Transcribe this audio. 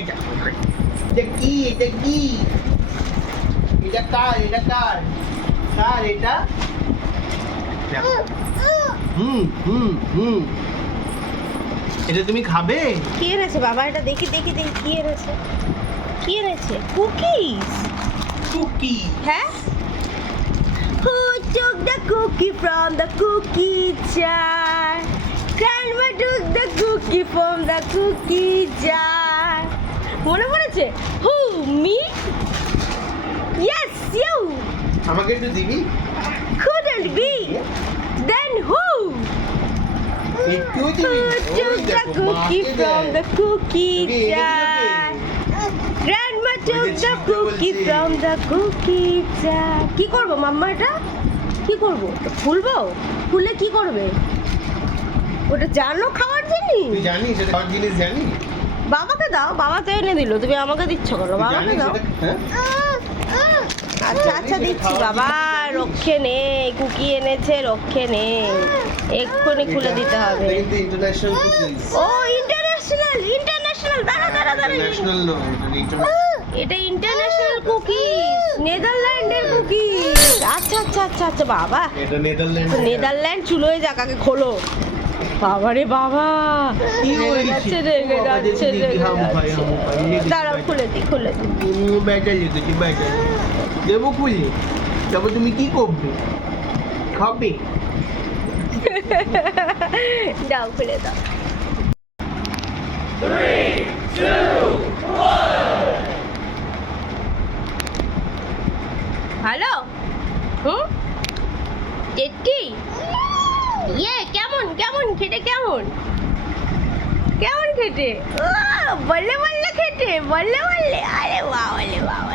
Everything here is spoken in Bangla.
এটা কি এটা কি এটা কার এটা কার কার এটা হুম এটা তুমি খাবে কি এনেছে বাবা? এটা দেখি দেখি দেখি কি এনেছে, কি এনেছে? কুকিজ। কুকি হ্যাঁ? Who took the cookie from the cookie jar? Grandma took the cookie from the cookie jar. মনে পড়েছে? Who? Me? Yes, you. আমাকে একটু দিবি Couldn't be. Then who? একটু Who দিবি took the cookie from the cookie jar? Grandma took the cookie from the cookie jar. কি করব মাম্মা এটা? কি করব? খুলবো? খুলে কি করবে? ওটা জানো খাওয়ার জিনিস? তুই জানিস এটা খাওয়ার জিনিস জানিস বাবাকে দাও, বাবা তো এনে দিল, তুমি আমাকে দিচ্ছ কেন? তুই বাবাকে জানিস দাও। এটা হ্যাঁ আচ্ছা আচ্ছা দিচ্ছি বাবা, রক্ষে নেই, কুকি এনেছে রক্ষে নেই, এক্ষুনি খুলে দিতে হবে। এটা কিন্তু ইন্টারন্যাশনাল কুকিজ ও ইন্টারন্যাশনাল, ইন্টারন্যাশনাল, দাঁড়া দাঁড়া দাঁড়া, ন্যাশনাল নয় এটা ইন্টারন্যাশনাল এটা ইন্টারন্যাশনাল কুকিজ, নেদারল্যান্ডের কুকিজ। আচ্ছা আচ্ছা আচ্ছা আচ্ছা বাবা, এটা নেদারল্যান্ড নেদারল্যান্ড চুলোয় যাক, আগে খোলো। বাবা রে বাবা, রেগে যাচ্ছে রেগে যাচ্ছে রেগে যাচ্ছে। দাঁড়াও খুলে দিই খুলে দিই। ব্যাটা লেগেছে ব্যাটা দেবো খুলে তবে তুমি কি করবে খাবে দাও খুলে দাও। হ্যালো, হুম, টেট্টি, ইয়ে কেমন কেমন খেটে, কেমন কেমন খেটে? বললে বললে খেটে, বললে বললে, আরে বাহ বলে বাহ।